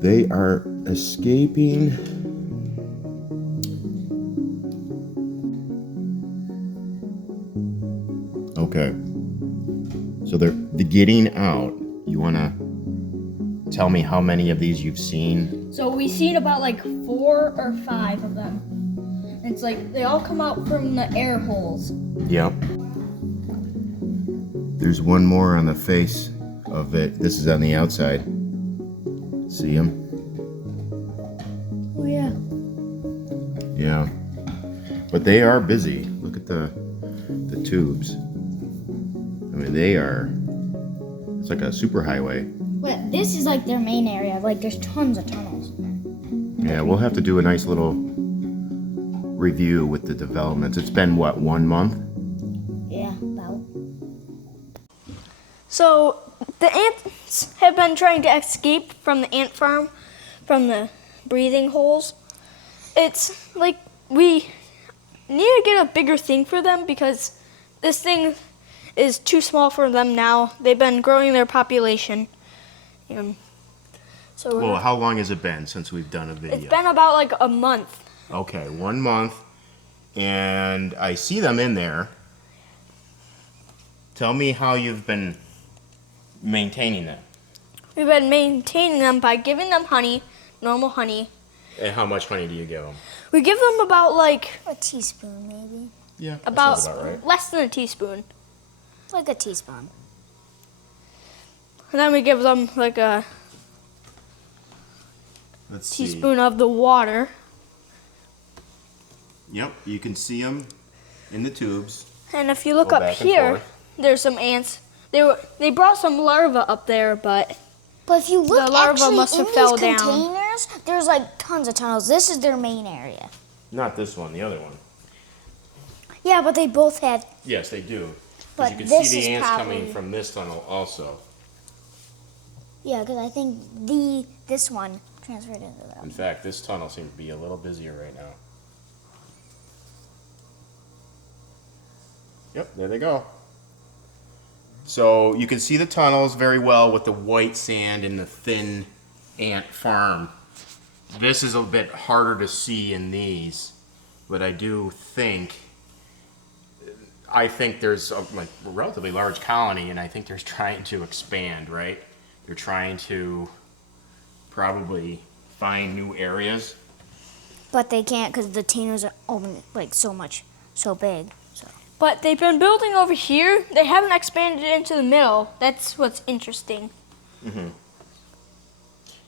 They are escaping. Okay. So they're getting out. You want to tell me how many of these you've seen? So we've seen about like 4 or 5 of them. And it's like they all come out from the air holes. Yep. There's one more on the face of it. This is on the outside. See him? Oh yeah. Yeah. But they are busy. Look at the tubes. I mean, they are. It's like a superhighway. But this is like their main area. Like there's tons of tunnels. Yeah, we'll have to do a nice little review with the developments. It's been what, 1 month? Yeah, about. So the ants have been trying to escape from the ant farm, from the breathing holes. It's like we need to get a bigger thing for them because this thing is too small for them now. They've been growing their population. So Well, how long has it been since we've done a video? it's been about like a month. Okay, 1 month. And I see them in there. Tell me how you've been maintaining them. We've been maintaining them by giving them honey, normal honey. And how much honey do you give them? We give them about like A teaspoon, maybe. Yeah, about, right. less than a teaspoon. Like a teaspoon. And then we give them like a Let's teaspoon of the water. Yep, you can see them in the tubes. And if you look Go up back and here, forth. there's some ants. They brought some larvae up there, but But if you look The larva actually must in have fell these down. containers, there's like tons of tunnels. This is their main area. Not this one, the other one. Yeah, but they both had. Yes, they do. But You can this see is the ants probably, coming from this tunnel also. Yeah, because I think this one transferred into that. In fact, this tunnel seems to be a little busier right now. Yep, there they go. So you can see the tunnels very well with the white sand and the thin ant farm. This is a bit harder to see in these, but I think there's a relatively large colony, and I think they're trying to expand, right? They're trying to probably find new areas. But they can't because the containers are only like so big. So but they've been building over here. They haven't expanded into the middle. That's what's interesting.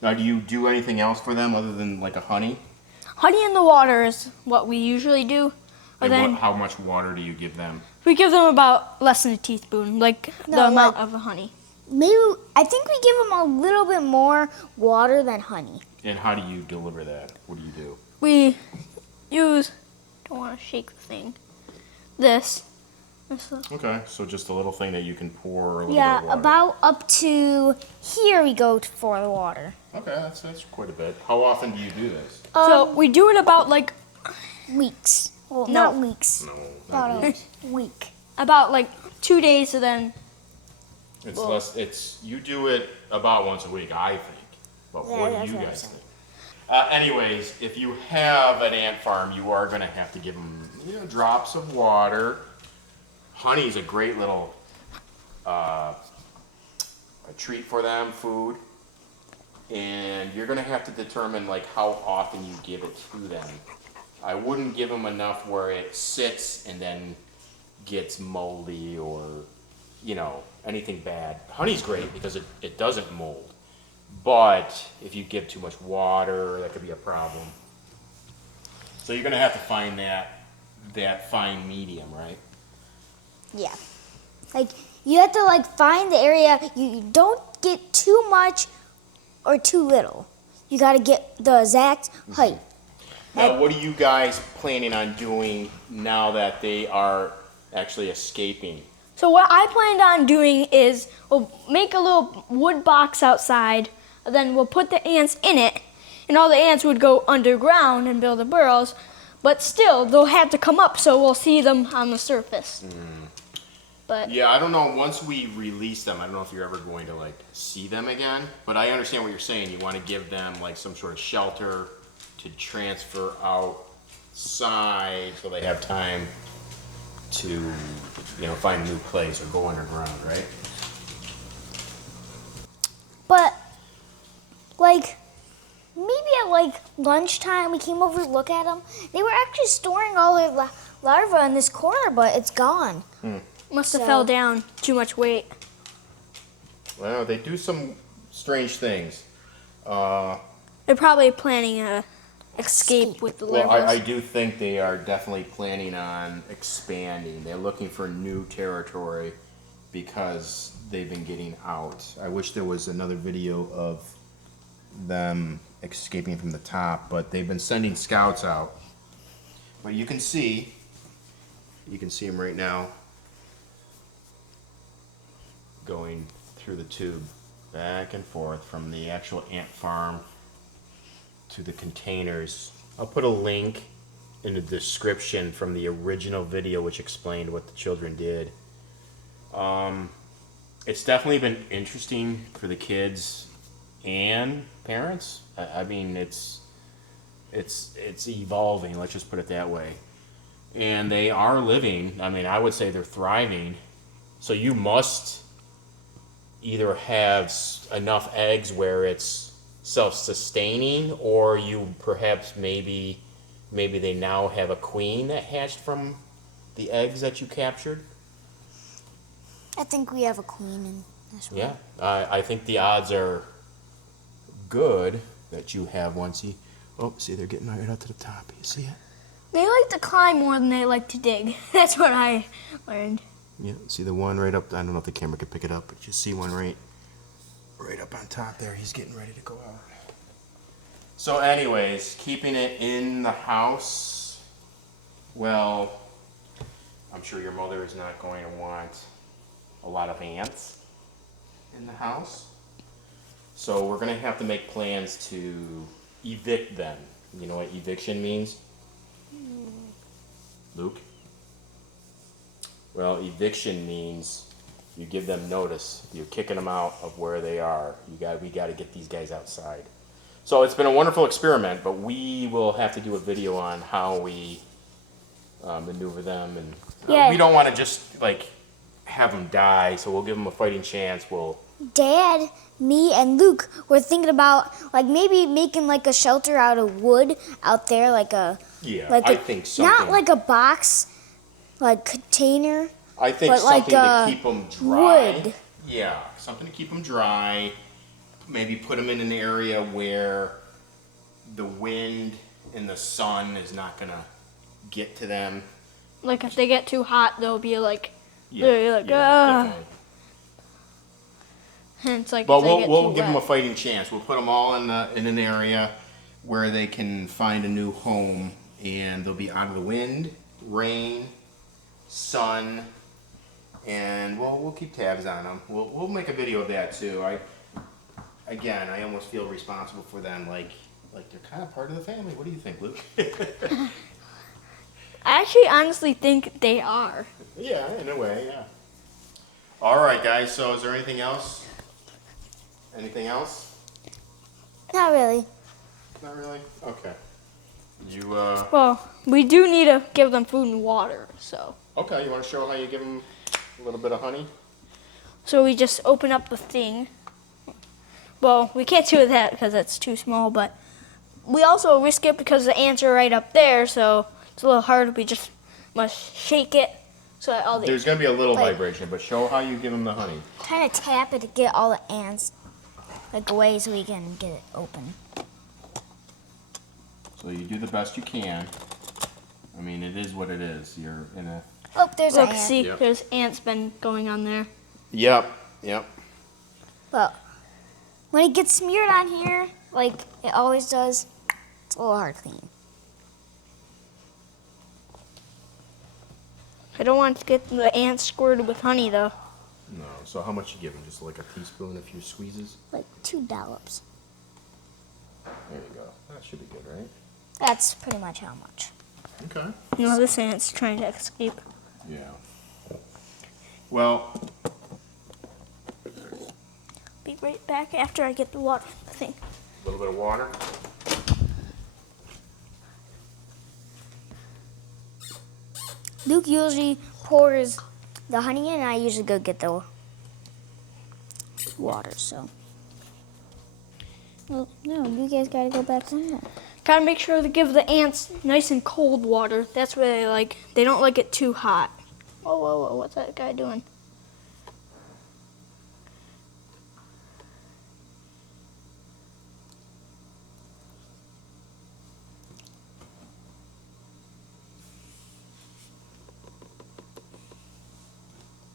Now, do you do anything else for them other than like a honey? Honey in the water is what we usually do. Or And then how much water do you give them? we give them about less than a teaspoon, like the No, amount like- of the honey. maybe I think we give them a little bit more water than honey. And how do you deliver that? What do you do? We use, don't want to shake the thing, this. Okay, so just a little thing that you can pour a little bit Yeah, of water. about up to here we go for the water. Okay, that's quite a bit. How often do you do this? So we do it about like Weeks. Well, No. not weeks. No, About not a weeks. week. about like 2 days, and then It's less. You do it about once a week, I think. But Yeah, what that's do you what I'm guys saying. think? Anyways, if you have an ant farm, you are going to have to give them drops of water. Honey is a great little a treat for them, food. And you're going to have to determine like how often you give it to them. I wouldn't give them enough where it sits and then gets moldy or, anything bad. Honey's great because it doesn't mold. But if you give too much water, that could be a problem. So you're going to have to find that fine medium, right? Yeah. Like you have to like find the area. You don't get too much or too little. You got to get the exact height. Now, what are you guys planning on doing now that they are actually escaping? So what I planned on doing is we'll make a little wood box outside, and then we'll put the ants in it, and all the ants would go underground and build the burrows, but still they'll have to come up so we'll see them on the surface. But Yeah, I don't know. Once we release them, I don't know if you're ever going to like see them again. But I understand what you're saying. You want to give them like some sort of shelter to transfer outside so they have time to, find a new place or go underground, right? But like maybe at like lunchtime we came over to look at them. They were actually storing all their larvae in this corner, but it's gone. must have So- fell down. Too much weight. Well, they do some strange things. They're probably planning a escape with the Well, larvae. I do think they are definitely planning on expanding. They're looking for new territory because they've been getting out. I wish there was another video of them escaping from the top, but they've been sending scouts out. But you can see them right now going through the tube back and forth from the actual ant farm to the containers. I'll put a link in the description from the original video which explained what the children did. It's definitely been interesting for the kids and parents. I mean, it's evolving, let's just put it that way. And they are living, I mean, I would say they're thriving. So you must either have enough eggs where it's self-sustaining, or you perhaps maybe they now have a queen that hatched from the eggs that you captured. I think we have a queen in this one. Yeah, I think the odds are good that you have one. See, they're getting right up to the top. You see it? They like to climb more than they like to dig. That's what I learned. Yeah, see the one right up. I don't know if the camera can pick it up, but you see one right up on top there. He's getting ready to go out. So anyways, keeping it in the house, well, I'm sure your mother is not going to want a lot of ants in the house. So we're going to have to make plans to evict them. You know what eviction means? Luke? Well, eviction means you give them notice. You're kicking them out of where they are. We got to get these guys outside. So it's been a wonderful experiment, but we will have to do a video on how we maneuver them, and Yeah. we don't want to just like have them die. So we'll give them a fighting chance. Dad, me, and Luke were thinking about like maybe making like a shelter out of wood out there, like I think something. not like a box, like container. I think but like, something to keep them dry. wood. Yeah, something to keep them dry. Maybe put them in an area where the wind and the sun is not gonna get to them. Like if they get too hot, they'll be like, they're like, ah. definitely. And it's like, But if they get we'll too give them a wet. fighting chance. We'll put them all in an area where they can find a new home, and they'll be out of the wind, rain, sun, and we'll keep tabs on them. We'll make a video of that too. I almost feel responsible for them, like they're kind of part of the family. What do you think, Luke? I actually honestly think they are. Yeah, in a way, yeah. All right, guys. So, is there anything else? Anything else? Not really. Not really. Okay. You Well, we do need to give them food and water, so. okay? You want to show how you give them a little bit of honey? So we just open up the thing. Well, we can't do that because it's too small, but we also risk it because the ants are right up there, so it's a little hard. We just must shake it so that all the There's gonna be a little Like- vibration, but show how you give them the honey. Kind of tap it to get all the ants like away so we can get it open. So you do the best you can. I mean, it is what it is. You're in a. Oh, there's Look, an ant. see, Yep. there's ants been going on there. Yep. Well, when it gets smeared on here, like it always does, it's a little hard to clean. I don't want to get the ants squirted with honey, though. No. So how much you give them? Just like a teaspoon, a few squeezes. Like 2 dollops. There you go. That should be good, right? That's pretty much how much. Okay. You know, this ant's trying to escape. Yeah. Well, Be right back after I get the water thing. a little bit of water. Luke usually pours the honey in, and I usually go get the water. So, well, no, you guys gotta go back on that. Gotta make sure to give the ants nice and cold water. That's what they like. They don't like it too hot. Whoa, whoa, whoa! What's that guy doing?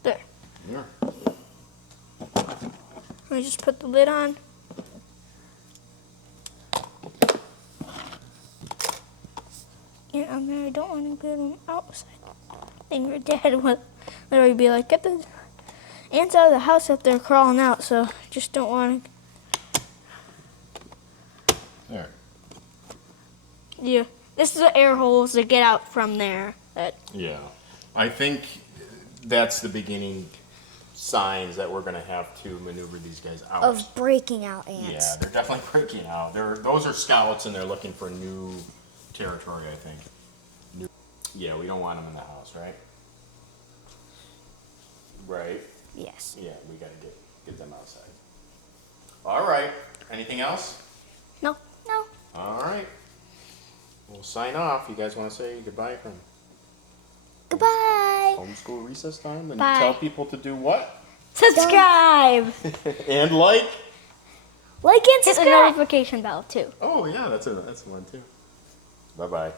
There. Yeah. Let me just put the lid on. Yeah, I mean, I don't want to get them outside. And your dad would literally be like, get the ants out of the house if they're crawling out, so just don't want to. There. Yeah, this is the air holes that get out from there. Yeah. I think that's the beginning signs that we're going to have to maneuver these guys out. Of breaking out Yeah, ants. they're definitely breaking out. Those are scouts, and they're looking for new territory, I think. Yeah, we don't want them in the house, right? Right. Yes. Yeah, we got to get them outside. All right. Anything else? No. No. All right. We'll sign off. You guys want to say goodbye from Goodbye. homeschool recess time? And Bye. tell people to do what? Subscribe! And like? Like and Hit the subscribe. notification bell, too. Oh, yeah, that's one too. Bye-bye.